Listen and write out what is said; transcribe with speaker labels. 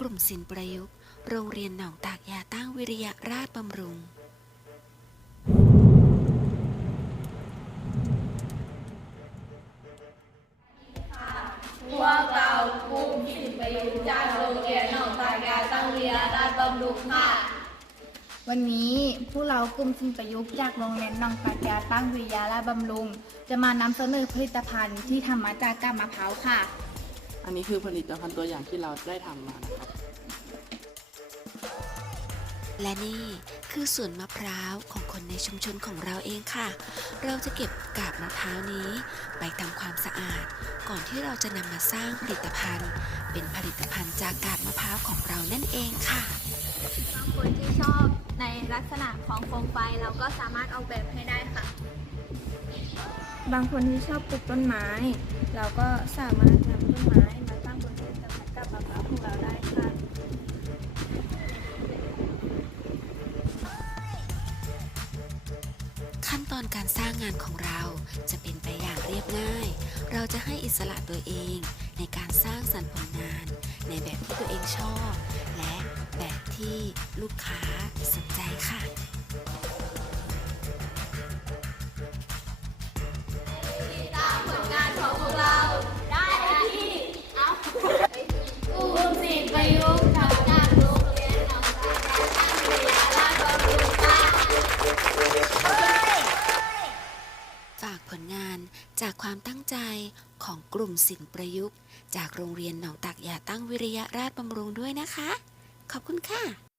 Speaker 1: กลุ่มศิลประยุกต์ โรงเรียนหนองตากยาตั้งวิริยะราชบำรุง
Speaker 2: พวกเรากลุ่มศิลประยุกต์จากโรงเรียนหนองตากยาตั้งเรียราชบำรุงค่ะ
Speaker 3: วันนี้พวกเรากลุ่มสินประยุกต์จากโรงเรียนหนองปากยาตั้งวิยาลาชบำรุง จะมานำเสนอผลิตภัณฑ์ที่ทำมาจากกาบมะพร้าวค่ะ
Speaker 4: อันนี้คือผลิตภัณฑ์ตัวอย่างที่เราได้ทำมานะครับ
Speaker 1: และนี่คือสวนมะพร้าวของคนในชุมชนของเราเองค่ะ เราจะเก็บกาบมะพร้าวนี้ ไปทำความสะอาด ก่อนที่เราจะนำมาสร้างผลิตภัณฑ์ เป็นผลิตภัณฑ์จากกาบมะพร้าวของเรานั่นเองค่ะ
Speaker 5: บางคนที่ชอบในลักษณะของโคมไฟเราก็สามารถออกแบบให้ได้ค่ะ
Speaker 6: บางคนที่ชอบปลูกต้นไม้ เราก็สามารถนำต้นไม้มาตั้งบนต้นกับมะพร้าวของเราได้ค่ะ
Speaker 1: ขั้นตอนการสร้างงานของเราจะเป็นไปอย่างเรียบง่าย เราจะให้อิสระตัวเองในการสร้างสรรค์ผลงาน ในแบบที่ตัวเองชอบ และแบบที่ลูกค้าสนใจ จากความตั้งใจของกลุ่มศิลป์ประยุกต์ จากโรงเรียนหนองตักยาตั้งวิริยะราชบำรุงด้วยนะคะ ขอบคุณค่ะ